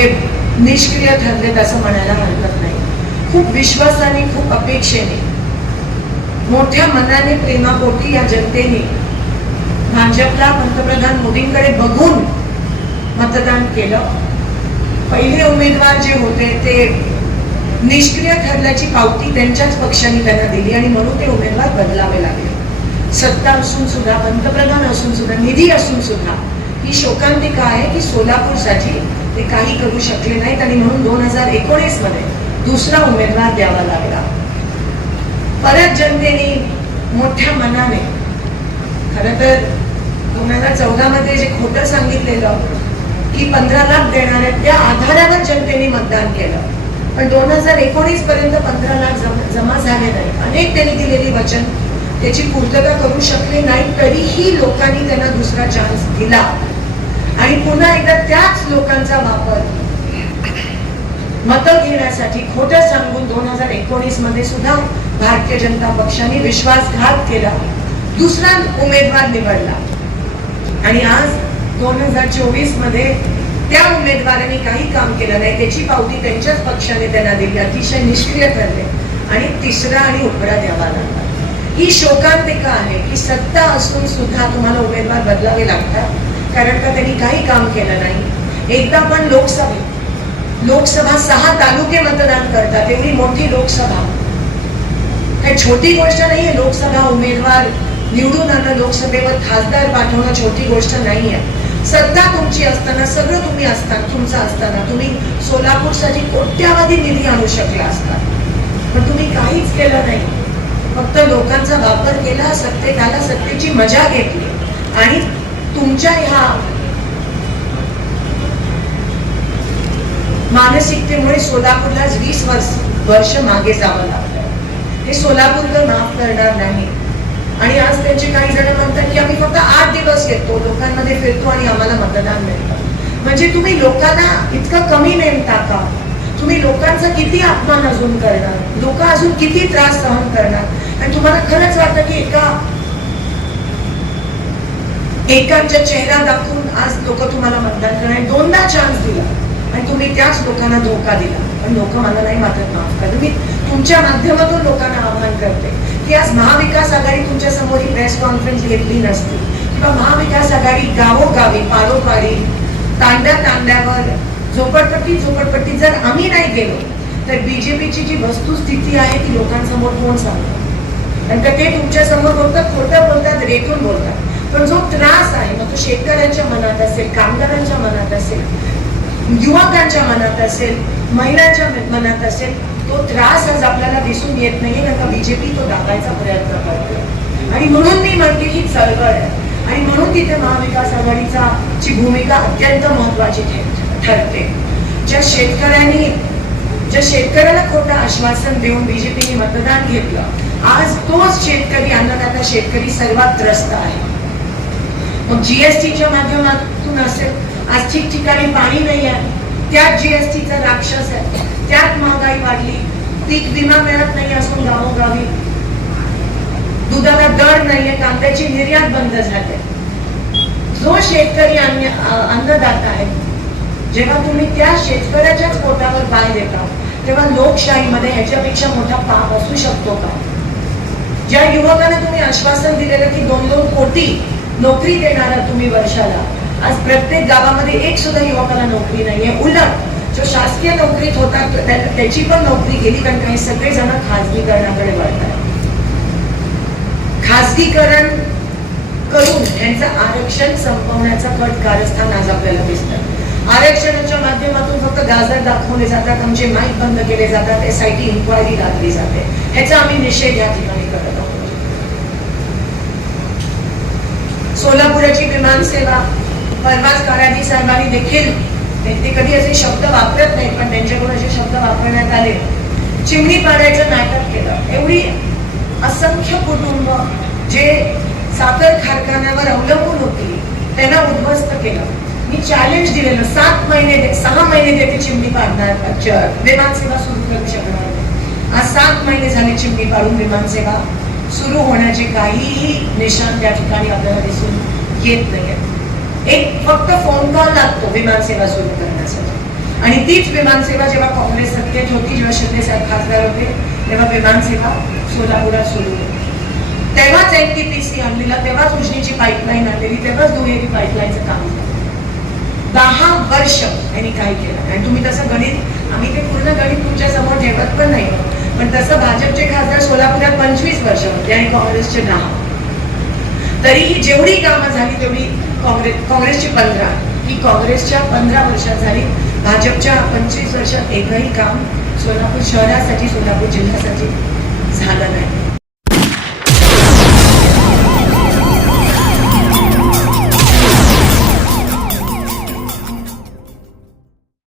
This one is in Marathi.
ते निष्क्रिय ठरलेत असं म्हणायला हरकत नाही खूप विश्वासाने खूप अपेक्षेने मोठ्या मनाने प्रेमापोटी या जनतेने भाजपला पंतप्रधान मोदींकडे बघून मतदान केलं पहिले उमेदवार जे होते ते निष्क्रिय ठरल्याची पावती त्यांच्याच पक्षाने त्यांना दिली आणि म्हणून ते उमेदवार बदलावे लागले सत्ता असून सुद्धा पंतप्रधान असून सुद्धा निधी असून सुद्धा ही शोकांतिका आहे की सोलापूरसाठी ते काही करू शकले नाहीत आणि म्हणून दोन हजार एकोणीस मध्ये दुसरा उमेदवार द्यावा लागला परत जनतेने मोठ्या मनाने खर तर दोन हजार चौदा मध्ये जे खोटं सांगितलेलं की पंधरा लाख देणार देणाऱ्या त्या आधारावर जनतेने मतदान केलं पण दोन हजार एकोणीस पर्यंत पंधरा लाख जमा झाले नाही अनेक त्यांनी दिलेली वचन त्याची पूर्तता करू शकले नाही तरीही लोकांनी त्यांना दुसरा चान्स दिला आणि पुन्हा एकदा त्याच लोकांचा वापर मत घेण्यासाठी खोट सांगून दोन हजार एकोणीस मध्ये सुद्धा भारतीय जनता पक्षाने विश्वासघात केला दुसरा उमेदवार निवडला आणि आज दोन हजार चोवीस मध्ये त्या उमेदवारांनी काही काम केलं नाही त्याची पावती त्यांच्याच पक्षाने त्यांना दिली अतिशय निष्क्रिय ठरले आणि तिसरा आणि उपरा द्यावा लागला ही शोकांतिका आहे की सत्ता असून सुद्धा तुम्हाला उमेदवार बदलावे लागतात कारण का त्यांनी काही काम केलं नाही एकदा पण लोकसभा लोकसभा सहा तालुके मतदान करतात एवढी मोठी लोकसभा काही छोटी गोष्ट नाही आहे लोकसभा उमेदवार निवडून आणणं लोकसभेवर खासदार पाठवणं छोटी गोष्ट नाही आहे सत्ता तुमची असताना सगळं तुम्ही असतात तुमचं असताना तुम्ही सोलापूरसाठी कोट्यावधी निधी आणू शकला असता पण तुम्ही काहीच केलं नाही फक्त लोकांचा वापर केला सत्तेत आला सत्तेची मजा घेतली आणि तुमच्या ह्या मानसिकतेमुळे सोलापूरला वीस वर्ष वर्ष मागे जावं लागलं हे सोलापूरला माफ करणार नाही आणि आज त्यांचे काही जण म्हणतात की आम्ही फक्त आठ दिवस घेतो लोकांमध्ये फिरतो आणि आम्हाला मतदान मिळतं म्हणजे तुम्ही लोकांना इतकं कमी नेमता का तुम्ही लोकांचा किती अपमान अजून करणार लोक अजून किती त्रास सहन करणार आणि तुम्हाला खरंच वाटतं की एका एकाच्या चेहरा दाखवून आज लोक तुम्हाला मतदान करणार दोनदा चान्स दिला आणि तुम्ही त्याच लोकांना धोका दिला पण लोक मला नाही मात्र माफ करत मी तुमच्या माध्यमातून लोकांना आवाहन करते की आज महाविकास आघाडी तुमच्या समोर ही प्रेस कॉन्फरन्स घेतली नसती किंवा महाविकास आघाडी गावोगावी पारोपारी तांड्या तांड्यावर झोपडपट्टी झोपडपट्टी जर आम्ही नाही गेलो तर बीजेपीची जी वस्तुस्थिती आहे ती लोकांसमोर कोण सांगतो नंतर ते तुमच्या समोर बोलतात खोटं बोलतात रेटून बोलतात पण जो त्रास आहे मग तो शेतकऱ्यांच्या मनात असेल कामगारांच्या मनात असेल युवकांच्या मनात असेल महिलांच्या मनात असेल तो त्रास आज आपल्याला दिसून येत नाही ना बीजेपी तो दाबायचा प्रयत्न करतो आणि म्हणून मी म्हणते ही चळवळ आहे आणि म्हणून तिथे महाविकास आघाडीचा ची भूमिका अत्यंत महत्वाची ठरते ज्या शेतकऱ्यांनी ज्या शेतकऱ्याला खोटं आश्वासन देऊन बीजेपीने मतदान घेतलं आज तोच शेतकरी अन्नदाता शेतकरी सर्वात त्रस्त आहे मग जीएसटीच्या माध्यमातून असेल आज ठिकठिकाणी पाणी नाही आहे त्यात जीएसटीचा राक्षस आहे त्यात महागाई वाढली पीक विमा मिळत नाही असून गावोगावी दुधाला दर नाहीये कांद्याची निर्यात बंद झाले जो शेतकरी अन्नदाता आहे जेव्हा तुम्ही त्या शेतकऱ्याच्याच पोटावर पाय देता तेव्हा लोकशाहीमध्ये ह्याच्यापेक्षा मोठा पाप असू शकतो का ज्या युवकांना तुम्ही आश्वासन दिलेलं की दोन दोन कोटी नोकरी देणार तुम्ही वर्षाला आज प्रत्येक गावामध्ये एक सुद्धा युवकाला नोकरी नाहीये उलट जो शासकीय नोकरीत होता त्याची पण नोकरी गेली कारण काही सगळेजण खाजगीकरणाकडे वळतात खाजगीकरण करून त्यांचं आरक्षण संपवण्याचा कट कारस्थान आज आपल्याला दिसत आरक्षणाच्या माध्यमातून फक्त गाजर दाखवले जातात आमचे माईक बंद केले जातात एसआयटी इन्क्वायरी दाखली जाते ह्याचा आम्ही निषेध या ठिकाणी करत सोलापुराची विमानसेवा परवाच काळाजी साहेबांनी देखील ते कधी असे शब्द वापरत नाही पण त्यांच्याकडून असे शब्द वापरण्यात आले चिमणी पाड्याचं नाटक केलं एवढी असंख्य कुटुंब जे साखर कारखान्यावर अवलंबून होती त्यांना उद्ध्वस्त केलं मी चॅलेंज दिलेलं सात महिने सहा महिने ते चिमणी पाडणार विमानसेवा सुरू करू शकणार आज सात महिने झाले चिमणी पाडून विमानसेवा सुरू होण्याचे काहीही निशान त्या ठिकाणी आपल्याला दिसून येत नाही एक फक्त फोन कॉल लागतो विमानसेवा सुरू करण्यासाठी आणि तीच विमानसेवा जेव्हा काँग्रेस सत्तेत होती जेव्हा शिंदे साहेब खासदार होते तेव्हा विमानसेवा सोलापुरात सुरू होते तेव्हाच एन टी पी सी आणलेला तेव्हाच उजनीची पाईपलाईन आणलेली तेव्हाच दुहेरी पाईपलाईनचं काम झालं दहा वर्ष यांनी काय केलं आणि तुम्ही तसं गणित आम्ही ते पूर्ण गणित तुमच्या समोर ठेवत पण नाही पण तसं भाजपचे खासदार सोलापूरात पंचवीस वर्ष होते आणि काँग्रेसचे दहा तरीही जेवढी कामं झाली तेवढी काँग्रेस काँग्रेसची पंधरा ही काँग्रेसच्या पंधरा वर्षात झाली भाजपच्या पंचवीस वर्षात एकही काम सोलापूर शहरासाठी सोलापूर जिल्ह्यासाठी